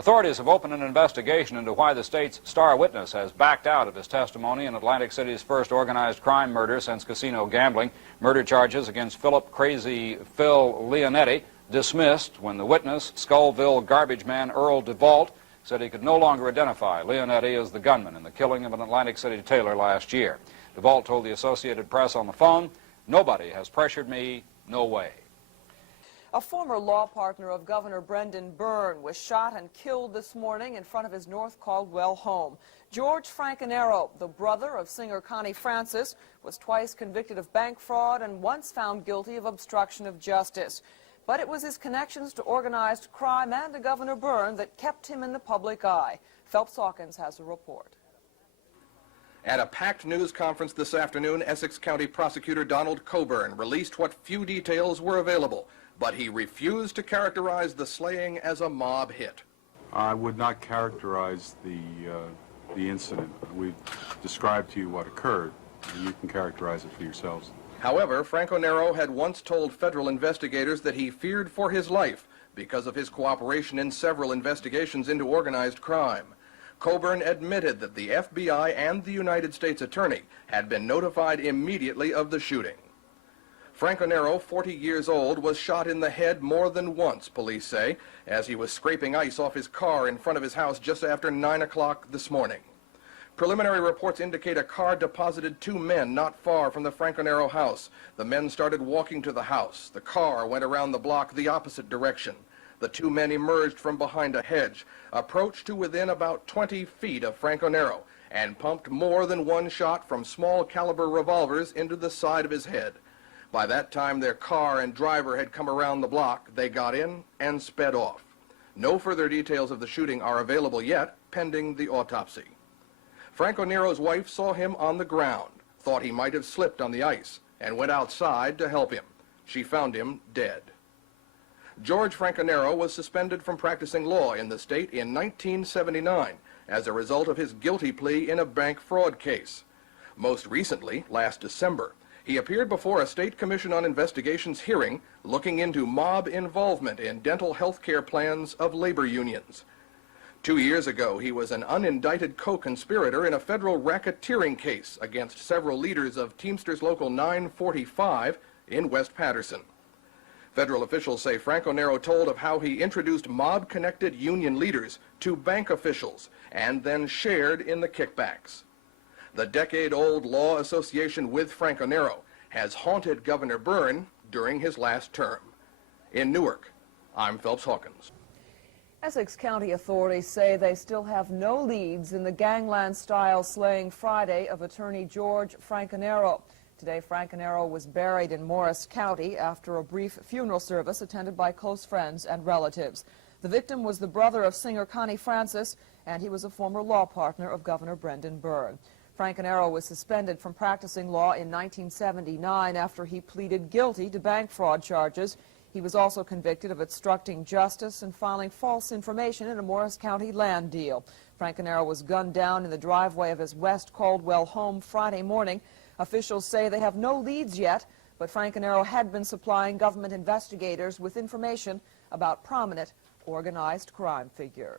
Authorities have opened an investigation into why the state's star witness has backed out of his testimony in Atlantic City's first organized crime murder since casino gambling. Murder charges against Philip Crazy Phil Leonetti dismissed when the witness, Skullville garbage man Earl DeVault, said he could no longer identify Leonetti as the gunman in the killing of an Atlantic City tailor last year. DeVault told the Associated Press on the phone, "Nobody has pressured me, no way." A former law partner of Governor Brendan Byrne was shot and killed this morning in front of his North Caldwell home. George Franconero, the brother of singer Connie Francis, was twice convicted of bank fraud and once found guilty of obstruction of justice. But it was his connections to organized crime and to Governor Byrne that kept him in the public eye. Phelps Hawkins has a report. At a packed news conference this afternoon, Essex County Prosecutor Donald Coburn released what few details were available, but he refused to characterize the slaying as a mob hit. I would not characterize the incident. We described to you what occurred. You can characterize it for yourselves. However, Franconero had once told federal investigators that he feared for his life because of his cooperation in several investigations into organized crime. Coburn admitted that the FBI and the United States Attorney had been notified immediately of the shooting. Franconero, 40 years old, was shot in the head more than once, police say, as he was scraping ice off his car in front of his house just after 9 o'clock this morning. Preliminary reports indicate a car deposited two men not far from the Franconero house. The men started walking to the house. The car went around the block the opposite direction. The two men emerged from behind a hedge, approached to within about 20 feet of Franconero, and pumped more than one shot from small caliber revolvers into the side of his head. By that time, their car and driver had come around the block. They got in and sped off. No further details of the shooting are available yet, pending the autopsy. Franconero's wife saw him on the ground, thought he might have slipped on the ice, and went outside to help him. She found him dead. George Franconero was suspended from practicing law in the state in 1979 as a result of his guilty plea in a bank fraud case. Most recently, last December, he appeared before a state commission on investigations hearing looking into mob involvement in dental health care plans of labor unions. 2 years ago, he was an unindicted co-conspirator in a federal racketeering case against several leaders of Teamsters Local 945 in West Patterson. Federal officials say Franconero told of how he introduced mob-connected union leaders to bank officials and then shared in the kickbacks. The decade-old law association with Franconero has haunted Governor Byrne during his last term. In Newark, I'm Phelps Hawkins. Essex County authorities say they still have no leads in the gangland-style slaying Friday of attorney George Franconero. Today, Franconero was buried in Morris County after a brief funeral service attended by close friends and relatives. The victim was the brother of singer Connie Francis, and he was a former law partner of Governor Brendan Byrne. Franconero was suspended from practicing law in 1979 after he pleaded guilty to bank fraud charges. He was also convicted of obstructing justice and filing false information in a Morris County land deal. Franconero was gunned down in the driveway of his West Caldwell home Friday morning. Officials say they have no leads yet, but Franconero had been supplying government investigators with information about prominent organized crime figures.